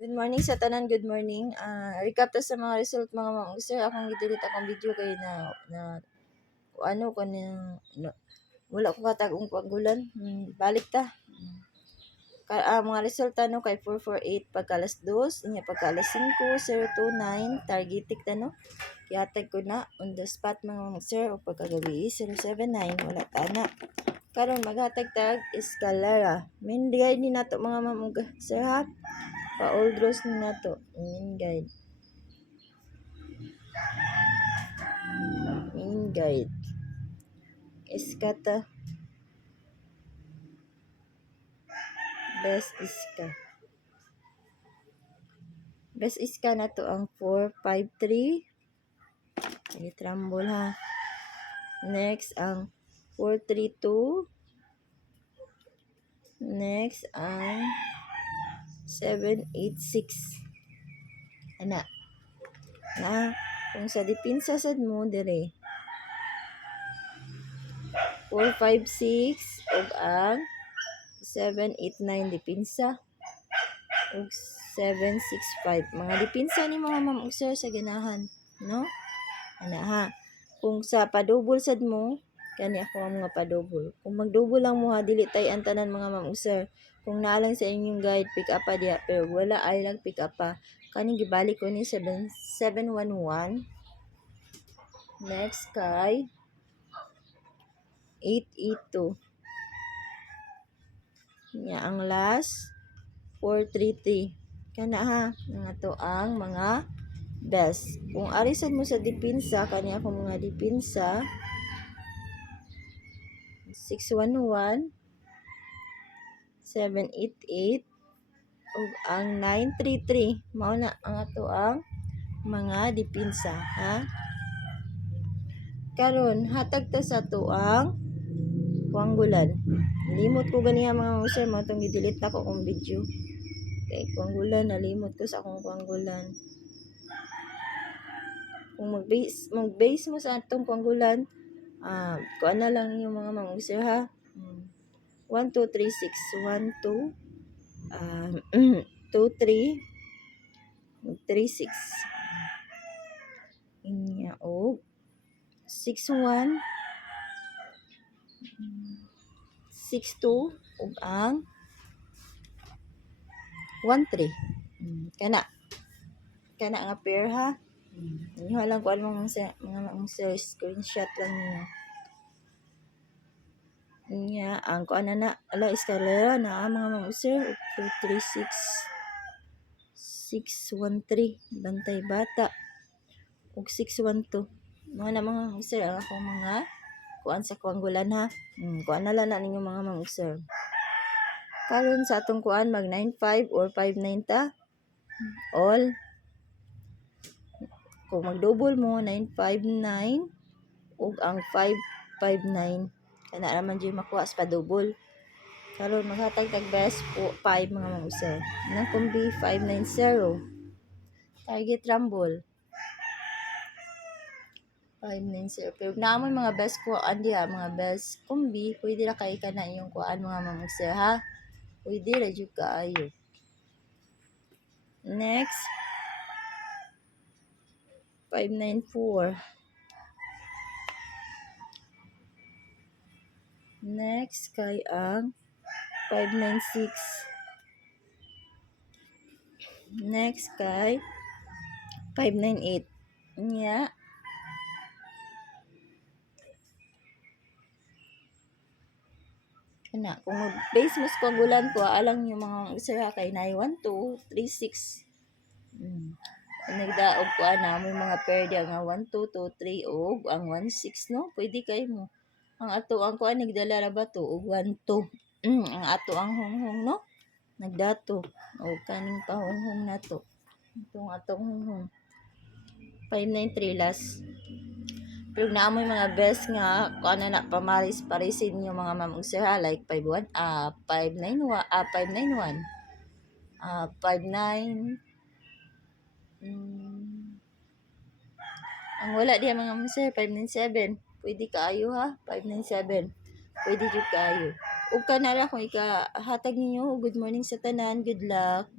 Good morning sa tanan, good morning. Recap ta sa mga result mga ma'am sir. Akong gidelete akong video kay na ano ko na, wala ko katag-ong paggulan. Balik ta. Mga resulta no kay 448 pagka alas 2, inya pagka alas 5, 029, targetic ta no. Kihatag ko na on the spot mga ma'am sir o pagkagabi 079 wala ta na. Karon maghatag tag escalara. Main guide ni nato mga ma'am sir ha. Pa-old rose ni nato. Main guide. Main guide. Iskata. Best iska. Best iska na to ang 453. I-trumble ha. Next ang 432. Next ang 786. Ana. Na kung sa dipinsa sad mo dire 456 ug ang 789 dipinsa ug 765 mga dipinsa ni mga ma'am ug sir sa ganahan no ana ha. Kung sa padouble sad mo kani ako ang mga padouble. Kung magdouble lang mo ha dili tay ang tanan mga ma'am ug sir. Kung naalang sa inyong guide pick up pa diha pero wala ay lang pick up pa kani gibalik ko ni 711. Next kay 882. Nya ang last 433. Kana ha nga to ang mga best. Kung arisan mo sa dipinsa kani ako mga dipinsa 611, 788 ug ang 933 mao na ang ato ang mga dipinsa ha. Karon hatag ta sa ato ang kuanggulan. Limot ko ganiya mga sir mo tong i-delete na ko kung video. Kay kuanggulan nalimot ko sa akong kuanggulan. Kung mag-base mo sa atong kuanggulan, kuan na lang yung mga ma'am sir ha. 1 2 3 6 1 2 2 3 3 6 inya og 6 1 6 2 ug ang 1 3 kana nga pair ha. Inyo lang ko mga screenshot lang niyo. Inya ang kuan na ala escalera na mga ma'am sir 236 613 bantay bata ug 612 mga mga sir ang akong mga kuan sa kuanggulan ha. Kuan na lang na ninyo mga ma'am sir. Karon sa atong kuan mag 95 or 59 ta all. Kung mag-double mo 959 ug ang 559 kana naman jud makuha sa double. Karon maghatag tag best 5 mga ma'am sir. Nang kombi 590. Target rumble 590. Pero naamon mga best kuan diha, mga best kombi, pwede ra kay kana yung kuan mga ma'am sir ha. Pwede ra jud kaayo. Next 594. Next kay ang 596. Next kay 598. Nya kana kung base mo sa kuanggulan ko alang yung mga sir kay 912 36. Nagdaog ko ana may mga pair dia nga 1 2 2 3 og ang 1 6 no pwede kay mo. Ang ato ang kuan nagdala ra ba to og 1 2. Ang ato ang honghong no nagdato og kaning pahonghong nato. Itong atong honghong 593 last. Pero naamoy mga best nga kuan na parisin yung mga ma'am sir ha like 591 591 59 ang wala diha mga ma'am sir 597 pwede kaayo ha 597 pwede jud kaayo ug kana ra kung ikahatag ninyo good morning sa tanan good luck.